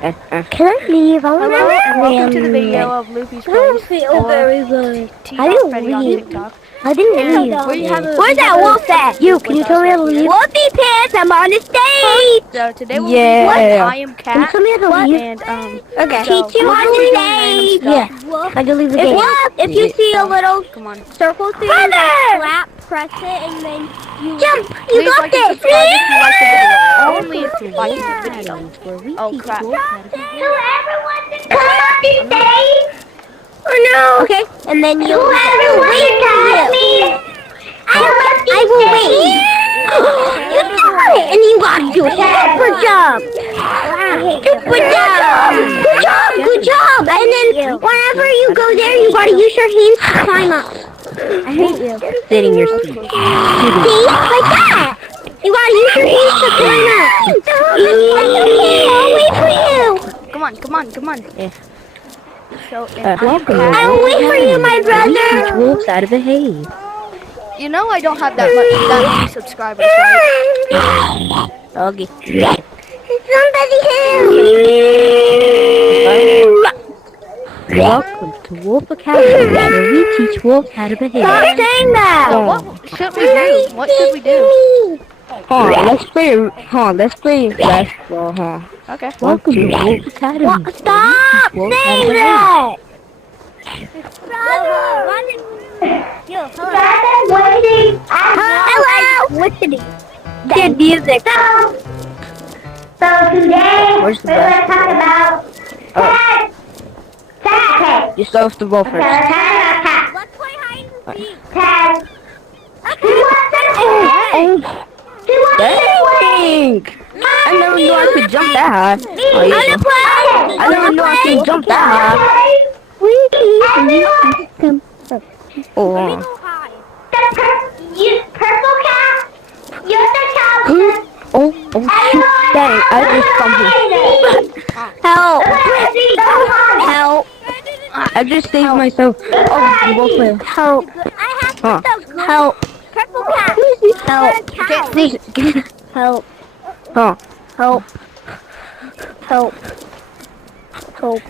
Can I leave? I want Hello and welcome to the to video of Loopy's I don't Place feel or very good. T I didn't Freddy on leave. TikTok. I didn't And leave. we have a, Where's we that have a wolf at? You, can you tell me how to leave? Wolfie Pants, I'm on the stage! So today we'll Yeah. be playing I Am Can you Cat tell me how to leave? and Okay. so Teach you we'll how just to be doing random leave. stuff. Yeah. I can leave the game. If you see a little Come on. circle thing, that slap, press it, and then you Jump! Please You got like and this! subscribe if you like the video. Only if you like the video. Oh crap. come up the stage. Oh no! Okay, and then you. Whoever waits on me! I will wait! You got it! And you got to do a super jump! Super jump! Good job! Good job! And then whenever you go there, you gotta use your hands to climb up. I hate you. Sit in your seat. See? Like that! You gotta use your hands to climb up. Okay, I'll wait for you. Come on. Yeah. So Welcome. I'll wait for you, my brother. Wolves out of the hay. you know I don't have that many subscribers, right? Okay. Somebody Welcome to Wolf Academy, where we teach wolves how to behave. Stop saying that. So what should we do? What should we do? Let's play basketball, Okay. Welcome to Wolf Academy. Stop Wolf how to saying behave. that. Hello. Listening. Good music. So today Where's the we're going to basketball? talk about cats. Cat. You start with the ball first. Cat. Let's play hide and seek. Cat. Who wants to Dang! I never knew I could jump that high. Oh, yeah. I never knew I could jump that high. Oh, Purple cat. You're the child. oh, shoot. Dang, I just fumbled. Help. Help. I just saved myself. Oh, you both failed. Help. Huh. Help. Purple cat. Help. Can't see. Help. Huh. Help. Help. Help.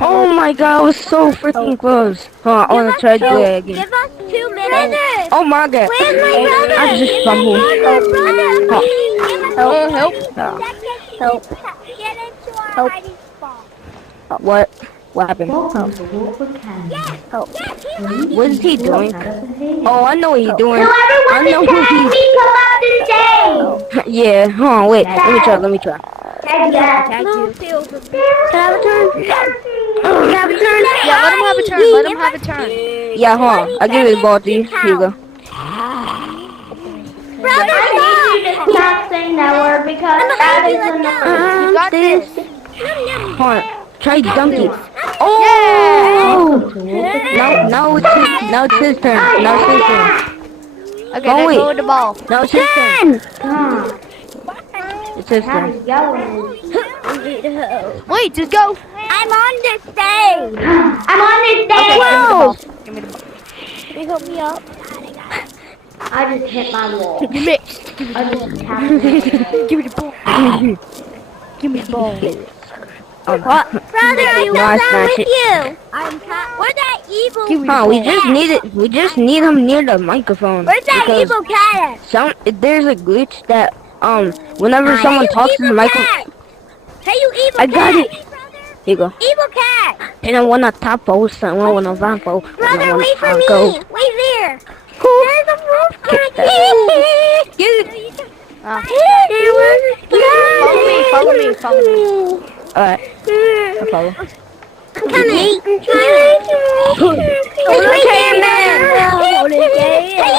Oh my god, I was so freaking close. Huh, I wanna try to do it again. Give us 2 minutes. Oh my god. Where's my brother? I just fumbled. Help. Help. Help. Help. What happened? Help. What is he doing? Oh, I know what he's doing. I know who he's... Yeah, huh, wait. Let me try. Can I have a turn? Can I have a turn? Yeah, let him have a turn. Yeah, huh. I'll give you the ball to you. Here you go. Brother, stop saying that word because that is the number. You got this. Hold on. Try donkey. Oh! Now it's his turn. Now it's his turn. Okay, Oh, then wait. go with the ball. Now it's his turn. It's his turn. Wait, just go. I'm on this stage. I'm on this Okay, stage. give me the ball. Can you help me up? I just hit my wall. You mixed. I just tapped it. Give me the ball. Give me the ball. What? Brother, I No, fell I down smashed with it. you. Where's that evil Give me Huh, the we just need him near the microphone. Where's that because evil cat at? there's a glitch that whenever someone talks to the microphone. Hey, you evil I got cat. it. Here you go. Evil cat. And I wanna tapo, I wanna vampo. Brother, wait for me. Go. Wait there. There's a wolf cat. Follow me. Alright. I'll follow. I'm coming. Hey,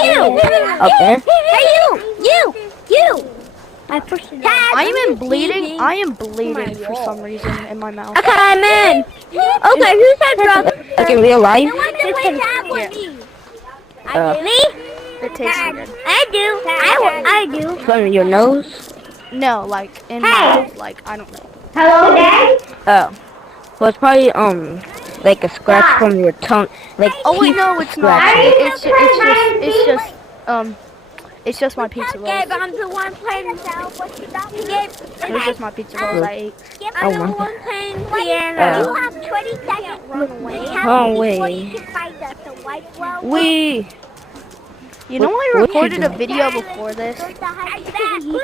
you. Up there. Hey, you. I pushed it. I am bleeding for some reason in my mouth. Okay, I'm in. Okay, who said brother? Like in real life. Who wants to play tag with me? Me? It tastes good. I do. I do. From your nose. No, like in my mouth, like I don't know. Hello, Dad? Oh. Well, it's probably like a scratch from your tongue. Like Oh wait, teeth no, it's not. scratching. It's just It's just my pizza rolls. Gabe, I'm the one playing. Gabe, It was just my pizza rolls I ate. I'm the my one playing piano. You have 20 seconds. Run away. Oh, Before wait. you can find us, so white well. We. You know I What you recorded a doing? video before this? Who's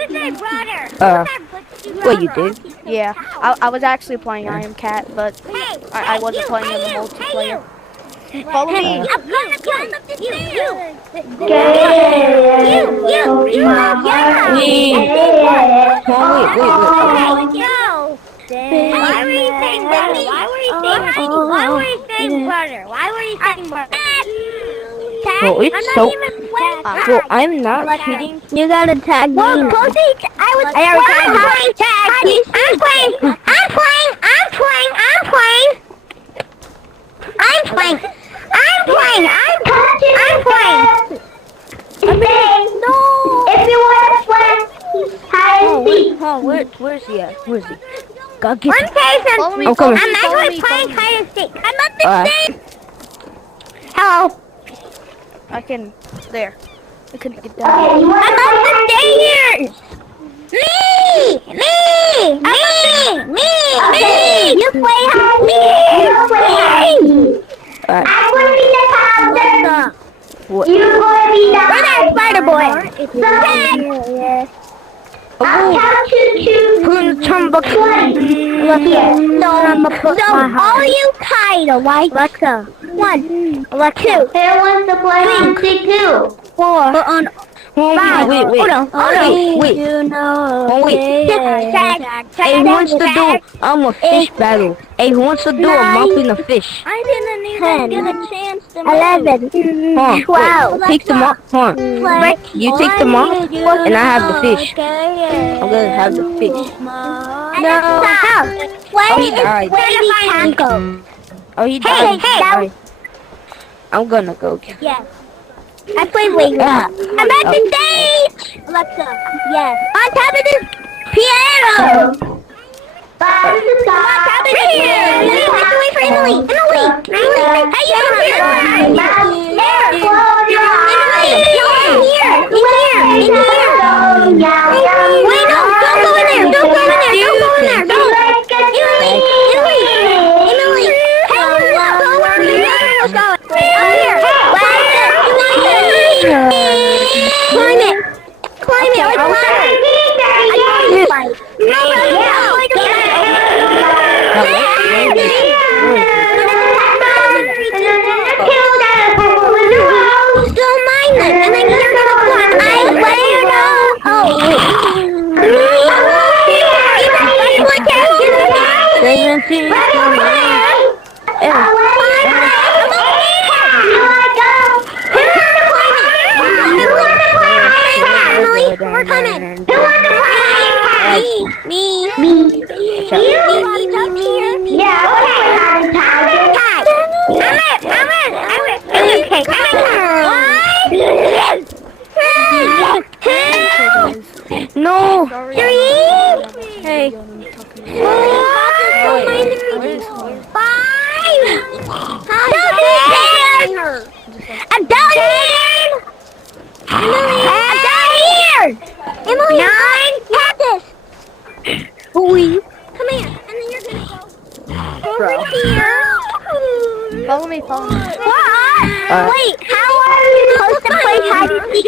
my brother? What you did? Yeah, I was actually playing I Am Cat, but Hey, I wasn't you, playing in the hey, you, multiplayer. hey, Follow me. I'm gonna climb up the stairs. You, Yeah. yeah. Oh, wait. No. Why were you saying brother? Why were you saying brother? Why were you saying brother? Well, it's I'm not so- even playing Well, I'm not cheating. You gotta tag me. Well, Cody, I was playing tag. I'm playing. No. If you want to play hide and seek, Where's he at? Where's he? Go get one him. person. Follow me. I'm Follow coming. me. I'm Follow actually me. playing Follow me. hide and seek. I'm at the Alright. stage. Hello. I can. There. I couldn't get down. I'm at the stairs. Me. You play hide. Alright. I'm gonna be the top. What? You're gonna be the. We're that spider boy. I'll count you to. So all you tied, alright? Alexa. 1, Alexa. Who wants to play hide and seek too? 4. Five. Wait. Hold on. Wait. You know. Oh, wait. Hey, who wants to do a fish battle? Hey, who wants to do a mop and a fish? I didn't even 10, get a chance to 11. Huh? 12. Take the mop. Huh? You take the mop, and I have the fish. I'm gonna have the fish. No. Oh, he died. Oh, he died. Hey. I'm gonna go get him. Yes. I play Wing. Ah. I'm at the stage! Alexa. Yes. On top of this piano! On top of this piano! Let's wait for Emily! Hey, you come here! In here! Wait, no! Don't go in there! Don't go in there! Don't! Emily! Let's go! Here! Climb it! Don't mind it, and then you're gonna climb. We're coming. Who wants to play? Me. Yeah, I'm in. Okay, No. Hey. I'm down here! Emily, 9, got this! Come here, and then you're gonna go over here. Follow me. What? Wait, how are you supposed to play hide and seek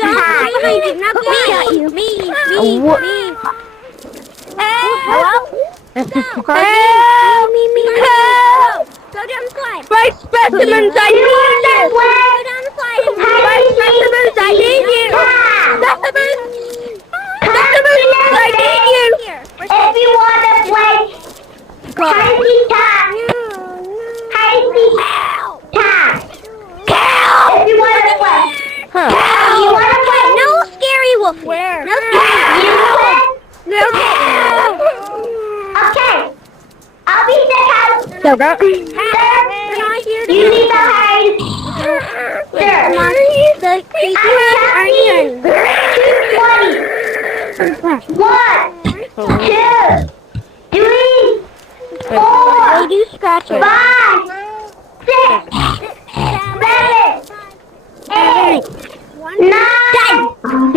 What? Hello? Go down the slide. My specimens, I need Go down the slide. My specimens, I need you. Specimens, I need you. If you want to play hide and seek time. If you want to play. Huh? You want to play? No scary wolf. Where? No scary. You play? Okay. I'll be the house. So that. You need the hide. Sir. The creatures are here. 1, 2, 3, 4, Lady Scratcher. 5, 6, 7, 8, 9,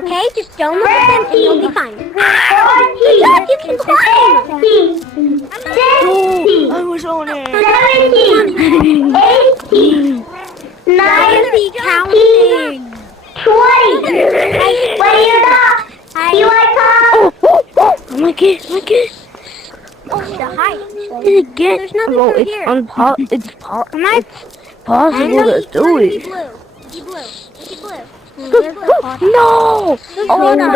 Okay, just don't look at them and you'll be fine. Yes, you can climb. I was on it. 18, 19, counting. 20. What do you got? You like Tom? Oh my god. The height. Again. There's nothing Bro, through it's here. it's possible to do it. Be blue. Be blue. No! Oh, no.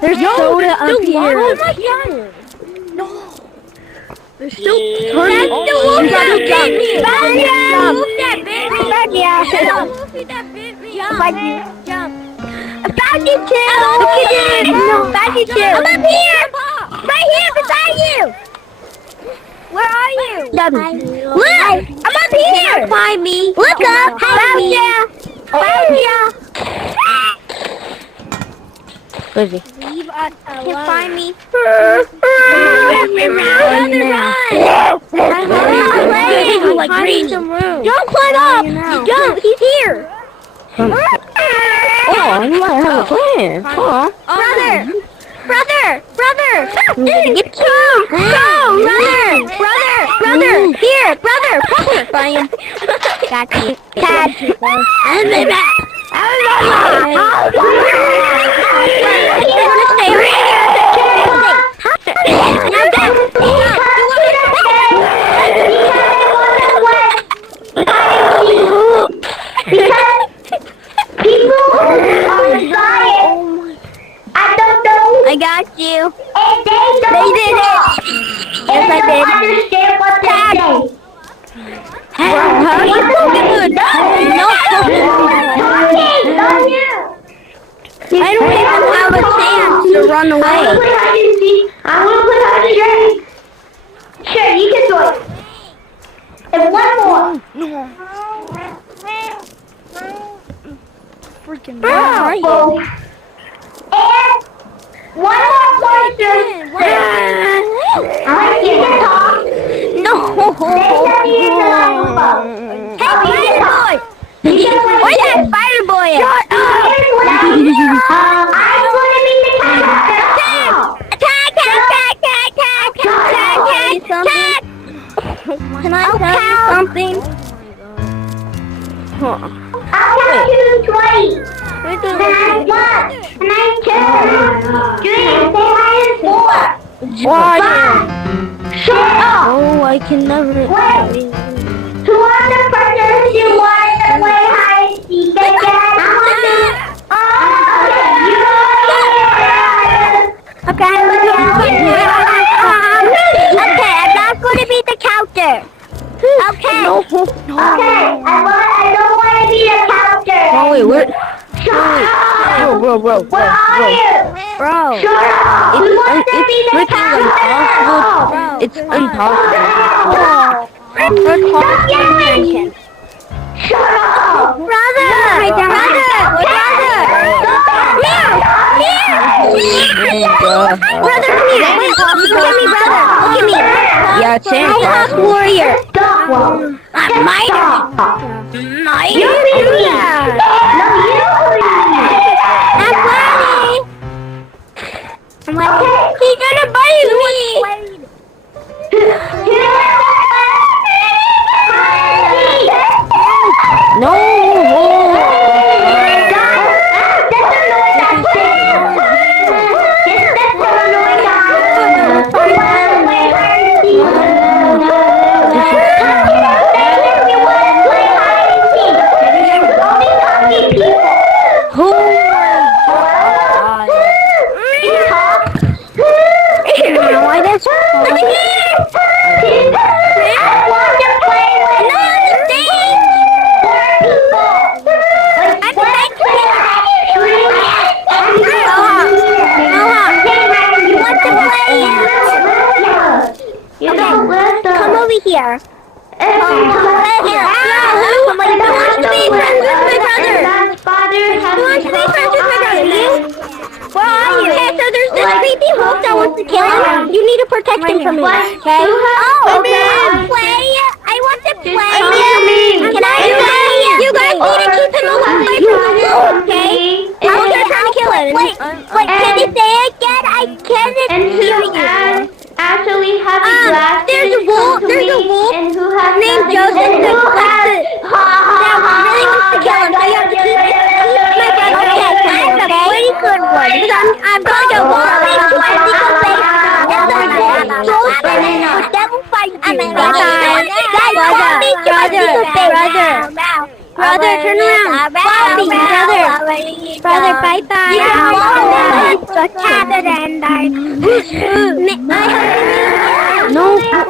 There's soda up here. Oh my god. There's still That's the wolf that bit me. Jump. Found you too. Look at it. No, found you too. I'm up here. Right here beside you. Where are you? Look, I'm up here. Find me. Look up. Found ya. Found ya. Busy. Leave us alone. Can't find me. Like green. Don't climb up. Don't. He's here. Oh, I might have a plan. Huh? Brother. Get some. Brother. Here, brother. Brian. Got you. Catch. He's gonna stay I got you. They did it. Yes, I did. Understand what they say. I don't even have a chance to run away. I want to play hide and seek. Sure, you can do it. And one more. Freaking Where are you? And one more question. Alright, you can talk. No. Hey, Where's that spider boy at? Shut up! I'm gonna be the captain. Attack! Can I tell you something? I'll count to 20. And 1, and 2, 3, and 4. Why? 5. Shut up! Oh, I can never. Wait. Who are the persons who want to play hide and seek again? Okay, I'm not going to be the counter. Okay. Okay, I don't want to be a captain. Oh, wait, what? Shut up! Bro. Where are you? Bro. Shut up! Who wants to be the freaking impossible. It's impossible. Shut up! Brother! Brother, come here. Wait, look at me, brother. Look at me. Yeah, it's I have impossible. warrior. I'm Mine. You leave. No, you I'm ready. I'm ready. He's gonna bite me. No. Come over here. Somebody wants to be friends with my brother. Who wants to be friends with my brother? You? Where are you? Okay, so there's this creepy wolf that wants to kill him. You need to protect him from me. Okay? Oh, okay. I want to Can you guys need to keep him away from the wall, okay? I'm gonna try to kill him. Wait, can you say it again? I can't hear you. Actually have a glass there's a wolf and who has named nothing Joseph to that do really wants to kill him, so you have to keep my brother safe. That's a pretty good one. I'm gonna go walk into a secret place, and the Joseph, the devil fights you. Brother, turn around. Bobby, brother, bye-bye. You can follow me. Such No. Oh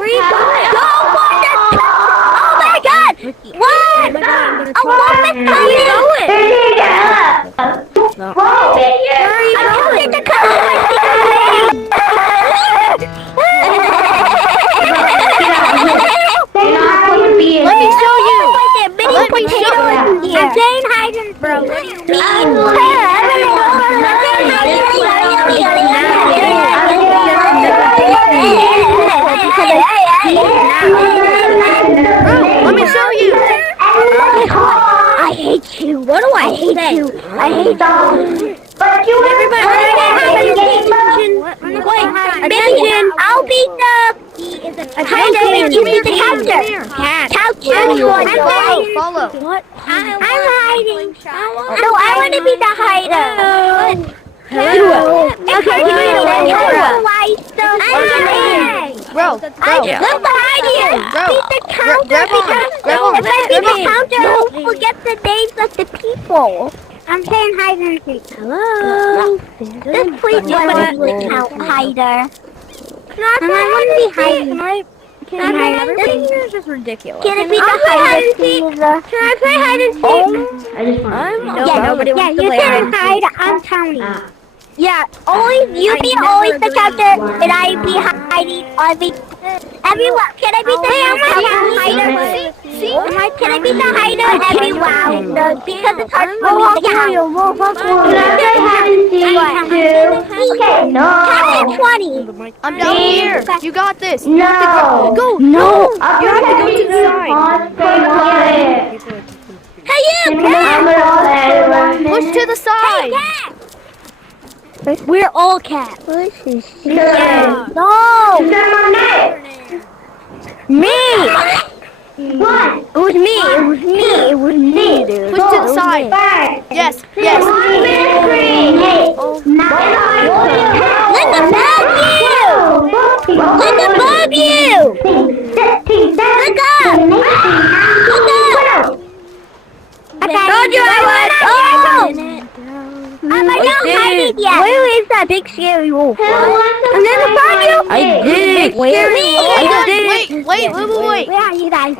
my God! What? A wolf is coming! Whoa! I can't get the Let me show you. Let me show you. I'm saying hide and bro. What do you Let me show you. I hate you. What do I hate you? I hate you. But you Attention, I'll be the hide. You be the coucher. Follow. What? I'm hiding. No, I want to be the hider. Okay, Bro, let's hide here. Bro. Be the counter. Grab on. If I be the counter, we'll forget the names of the people. I'm saying hide and seek. Hello. This please let me count hider. I want to be hiding. Can I hide? This is just ridiculous. Can it be the hide and seek? Can I play hide and seek? I just want Nobody wants to play hide and seek. I'm Tony. Yeah, you be always the counter, and I be hiding. Everyone, can I be the hider? Can I be the hider everywhere? Because it's hard for me to count. Okay, no. Captain 20. I'm down here. You got this. You No. have to go. No. You have to go to the side. Hey, you! Push to the side. We're all cats. Yeah. No! Me! What? It was me, dude. Push to the side. Yes. Yes. Look above you! Look up! I told you I was! I'm not hiding yet! Where is that big scary wolf? I'm never found you! I did. Wait. Where are you guys?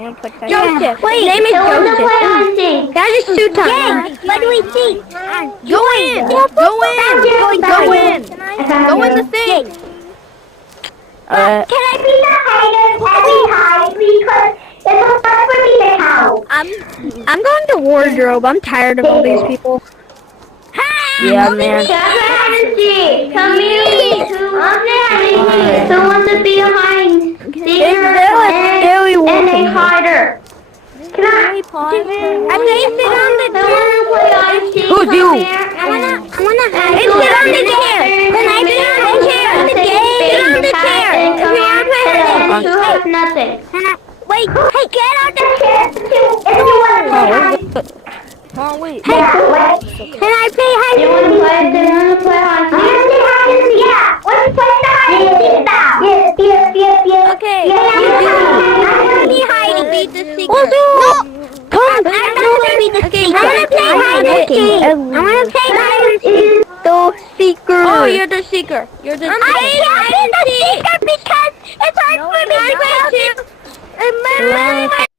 Joseph. Wait, name is Joseph. That is Sutan. What do we see? Go in. Go in the thing. Can I be the hider every hide because it's fun for me to count? I'm going to wardrobe. I'm tired of all these people. Yeah, man. Come here. Who wants to be a hiding seeker and a hider? Can I? I'm going to sit on the chair. Who's you? I wanna hide. Sit on the chair. Can I sit on the chair? Sit on the chair. Who has nothing? Wait, hey, get on the chair. If you want to hide. Oh, wait. Can I play hide You want to play? Do you want to play hide and seek? Yeah. Let's play the hide and seek now. Yes. Okay. Yeah. I'm gonna be hiding. Be the secret. No. Come. I'm gonna be the secret. I wanna play hide and seek. I wanna play hide and seek. The seeker. Oh, you're the seeker. You're the seeker. I'm the seeker because it's hard for me to.